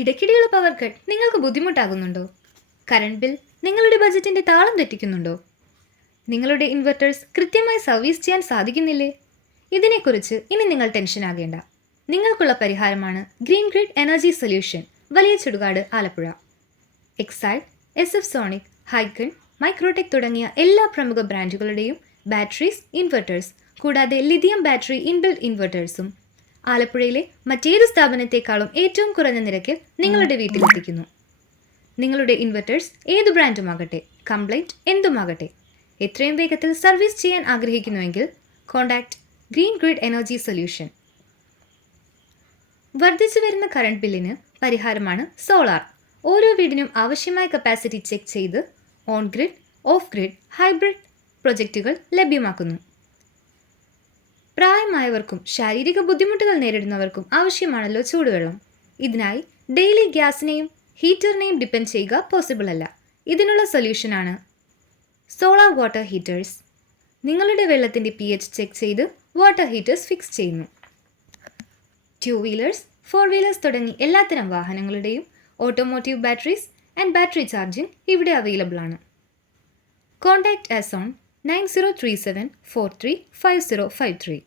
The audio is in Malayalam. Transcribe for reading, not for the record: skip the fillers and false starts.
ഇടയ്ക്കിടെയുള്ള പവർ കട്ട് നിങ്ങൾക്ക് ബുദ്ധിമുട്ടാകുന്നുണ്ടോ? കറണ്ട് ബിൽ നിങ്ങളുടെ ബജറ്റിന്റെ താളം തെറ്റിക്കുന്നുണ്ടോ? നിങ്ങളുടെ ഇൻവെർട്ടേഴ്സ് കൃത്യമായി സർവീസ് ചെയ്യാൻ സാധിക്കുന്നില്ലേ? ഇതിനെക്കുറിച്ച് ഇനി നിങ്ങൾ ടെൻഷൻ ആകേണ്ട. നിങ്ങൾക്കുള്ള പരിഹാരമാണ് ഗ്രീൻ ഗ്രിഡ് എനർജി സൊല്യൂഷൻ, വലിയ Chudukad, Alappuzha. Exide, SF Sonic, Hykon, Microtek തുടങ്ങിയ എല്ലാ പ്രമുഖ ബ്രാൻഡുകളുടെയും ബാറ്ററീസ്, ഇൻവെർട്ടേഴ്സ്, കൂടാതെ ലിഥിയം ബാറ്ററി ഇൻബിൽഡ് ഇൻവെർട്ടേഴ്സും ആലപ്പുഴയിലെ മറ്റേത് സ്ഥാപനത്തെക്കാളും ഏറ്റവും കുറഞ്ഞ നിരക്കിൽ നിങ്ങളുടെ വീട്ടിലെത്തിക്കുന്നു. നിങ്ങളുടെ ഇൻവെർട്ടേഴ്സ് ഏത് ബ്രാൻഡുമാകട്ടെ, കംപ്ലൈൻറ്റ് എന്തുമാകട്ടെ, എത്രയും വേഗത്തിൽ സർവീസ് ചെയ്യാൻ ആഗ്രഹിക്കുന്നുവെങ്കിൽ contact green grid energy solution. വർദ്ധിച്ചു വരുന്ന കറണ്ട് ബില്ലിന് പരിഹാരമാണ് സോളാർ. ഓരോ വീടിനും ആവശ്യമായ കപ്പാസിറ്റി ചെക്ക് ചെയ്ത് on grid, off grid, hybrid പ്രൊജക്റ്റുകൾ ലഭ്യമാക്കുന്നു. പ്രായമായവർക്കും ശാരീരിക ബുദ്ധിമുട്ടുകൾ നേരിടുന്നവർക്കും ആവശ്യമാണല്ലോ ചൂടുവെള്ളം. ഇതിനായി ഡെയിലി ഗ്യാസിനെയും ഹീറ്ററിനെയും ഡിപ്പെൻഡ് ചെയ്യുക പോസിബിൾ അല്ല. ഇതിനുള്ള സൊല്യൂഷനാണ് സോളാർ വാട്ടർ ഹീറ്റേഴ്സ്. നിങ്ങളുടെ വെള്ളത്തിൻ്റെ pH ചെക്ക് ചെയ്ത് വാട്ടർ ഹീറ്റേഴ്സ് ഫിക്സ് ചെയ്യുന്നു. 2 വീലേഴ്സ്, 4 വീലേഴ്സ് തുടങ്ങി എല്ലാത്തരം വാഹനങ്ങളുടെയും automotive batteries and battery charging ഇവിടെ അവൈലബിൾ ആണ്. Contact us on 9037435053.